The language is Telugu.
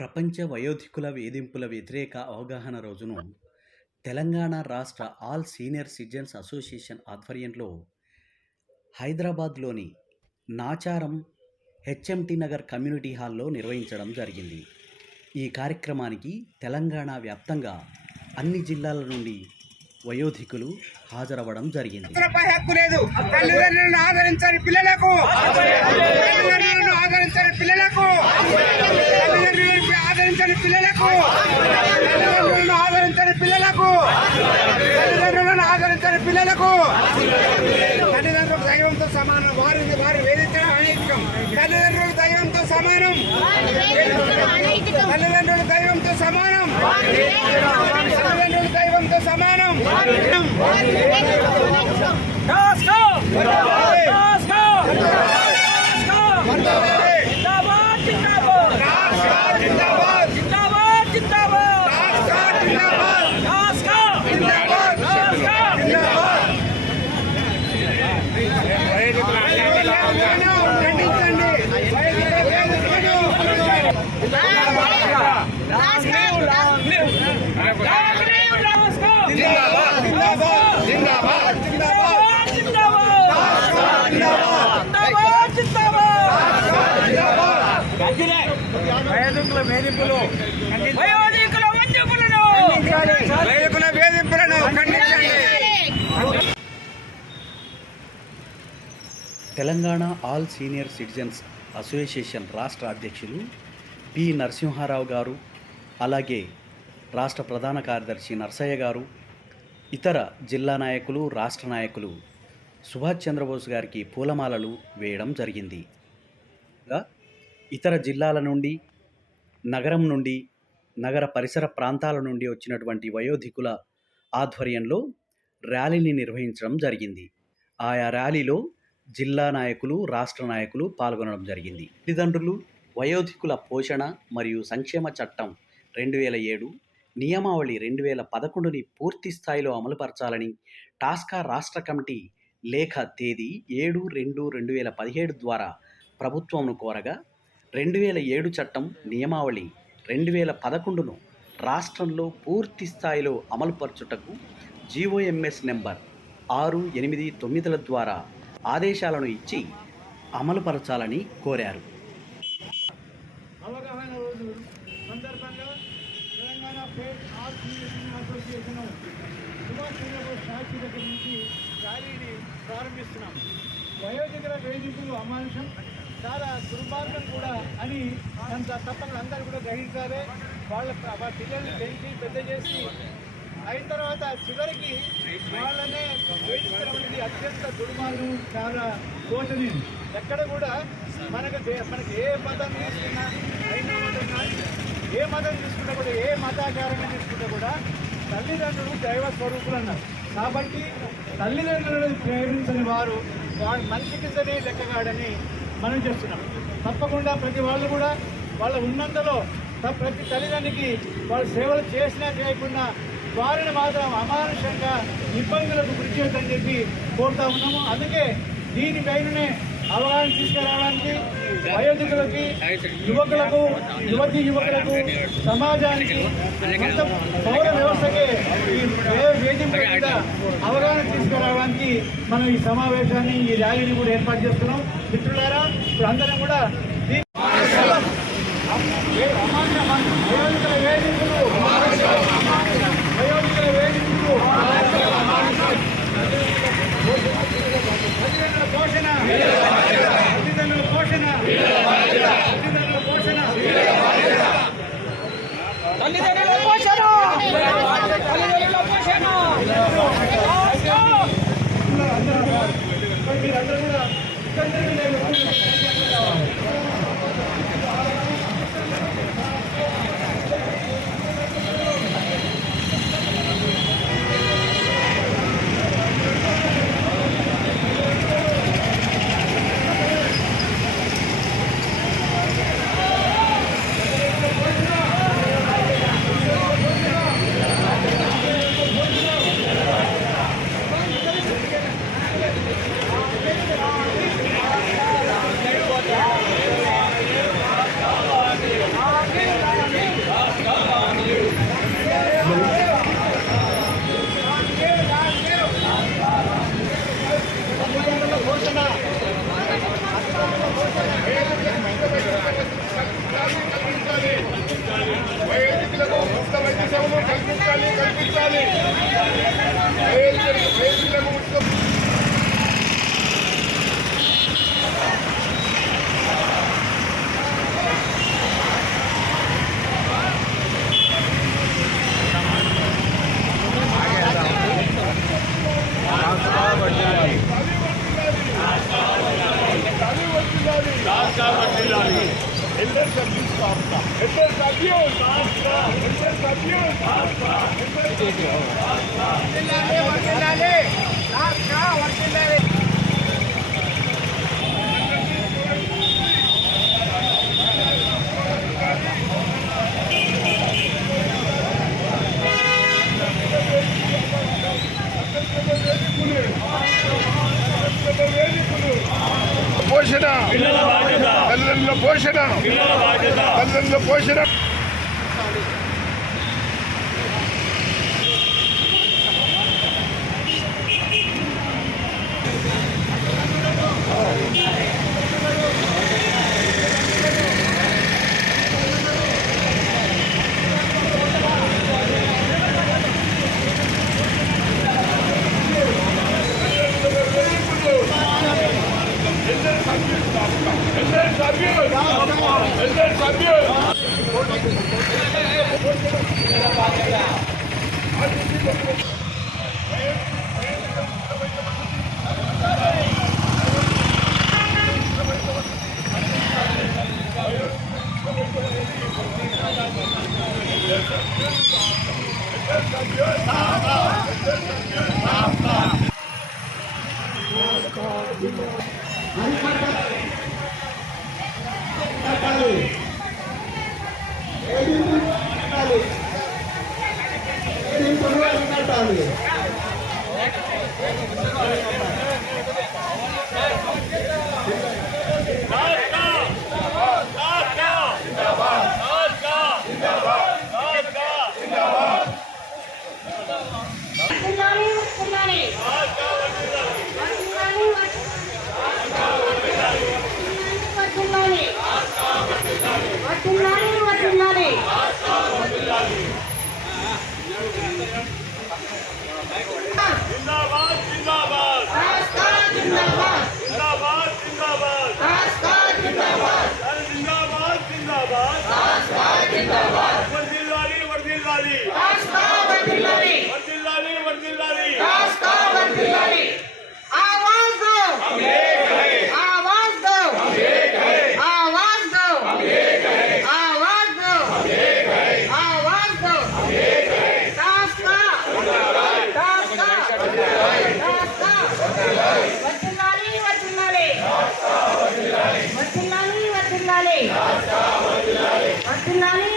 ప్రపంచ వయోధికుల వేధింపుల వ్యతిరేక అవగాహన రోజును తెలంగాణ రాష్ట్ర ఆల్ సీనియర్ సిటిజన్స్ అసోసియేషన్ ఆధ్వర్యంలో హైదరాబాద్లోని నాచారం హెచ్ఎంటి నగర్ కమ్యూనిటీ హాల్లో నిర్వహించడం జరిగింది. ఈ కార్యక్రమానికి తెలంగాణ వ్యాప్తంగా అన్ని జిల్లాల నుండి వయోధికులు హాజరవ్వడం జరిగింది. హక్కు లేదు. తల్లిదండ్రులను ఆదరించని పిల్లలకు, తల్లిదండ్రులను ఆదరించని పిల్లలకు, తల్లిదండ్రులను ఆదరించని పిల్లలకు, తల్లిదండ్రులను ఆదరించని పిల్లలకు, తల్లిదండ్రులను ఆదరించని పిల్లలకు, తల్లిదండ్రులు దైవంతో సమానం. వారి వేధించడం అనైతికం. తల్లిదండ్రులు దైవంతో సమానం. తల్లిదండ్రులు దైవంతో సమానం. తల్లిదండ్రులు దైవంతో సమానం. Telangana all senior citizens association రాష్ట్ర అధ్యక్షులు పి నరసింహారావు గారు, అలాగే రాష్ట్ర ప్రధాన కార్యదర్శి నర్సయ్య గారు, ఇతర జిల్లా నాయకులు, రాష్ట్ర నాయకులు సుభాష్ చంద్రబోస్ గారికి పూలమాలలు వేయడం జరిగింది. ఇతర జిల్లాల నుండి, నగరం నుండి, నగర పరిసర ప్రాంతాల నుండి వచ్చినటువంటి వయోధికుల ఆధ్వర్యంలో ర్యాలీని నిర్వహించడం జరిగింది. ఆయా ర్యాలీలో జిల్లా నాయకులు, రాష్ట్ర నాయకులు పాల్గొనడం జరిగింది. తల్లిదండ్రులు వయోధికుల పోషణ మరియు సంక్షేమ చట్టం 2007, నియమావళి 2011ని పూర్తి స్థాయిలో అమలుపరచాలని టాస్కా రాష్ట్ర కమిటీ లేఖ తేదీ 7/2/2017 ద్వారా ప్రభుత్వంను కోరగా, 2007 చట్టం నియమావళి 2011ను రాష్ట్రంలో పూర్తి స్థాయిలో అమలుపరచుటకు జీఓఎంఎస్ నెంబర్ 689ల ద్వారా ఆదేశాలను ఇచ్చి అమలుపరచాలని కోరారు. అవగాహన రోజు సందర్భంగా Telangana state all senior association Subhash Chandrabose statue దగ్గర నుంచి ర్యాలీని ప్రారంభిస్తున్నాం. వయోధికుల వేధింపులు అమానుషం, చాలా దుర్మార్గం కూడా అని తప్పని అందరూ కూడా గ్రహించాలి. వాళ్ళ పిల్లల్ని పెంచి పెద్ద చేసి అయిన తర్వాత చివరికి వాళ్ళనే వేధించడం అనేది అత్యంత దుర్మార్గం, చాలా శోచనీయం. ఎక్కడ కూడా మనకి ఏ మతం తీసుకున్నా, అయినా మతం కానీ ఏ మతం తీసుకున్నా కూడా, ఏ మతాచారాన్ని తీసుకున్నా కూడా తల్లిదండ్రులు దైవ స్వరూపులు అన్నారు. కాబట్టి తల్లిదండ్రులను ప్రేమించని వారు మనిషి కిందనే లెక్కగాడని మనం చేస్తున్నాం. తప్పకుండా ప్రతి వాళ్ళు కూడా వాళ్ళ ఉన్నంతలో ప్రతి తల్లిదండ్రికి వాళ్ళు సేవలు చేసినా చేయకుండా వారిని మాత్రం అమానుషంగా ఇబ్బందులకు గురి చేయొద్దని చెప్పి కోరుతా ఉన్నాము. అందుకే దీనిపైననే అవగాహన తీసుకురావడానికి వయోధికులకి, యువకులకు, యువకులకు, సమాజానికి, మొత్తం పౌర వ్యవస్థకి ఈ వేదిక మీద అవగాహన తీసుకురావడానికి మనం ఈ సమావేశాన్ని, ఈ ర్యాలీని కూడా ఏర్పాటు చేస్తున్నాం. మిత్రులారా, ఇప్పుడు అందరం కూడా వయోధికుల వేదికలు, వయోధికుల వేదికలు, తల్లిదండ్రుల పోషణ, తల్లిదండ్రుల పోషణ, తల్లిదండ్రుల పోషణ, తల్లిదండ్రుల పోషణ, తల్లిదండ్రుల పోషణ. మీరందరూ కూడా పోషణ తల్లిదండ్రుల పోషణ తల్లిదండ్రుల పోషణ వర్ధిల్లాలి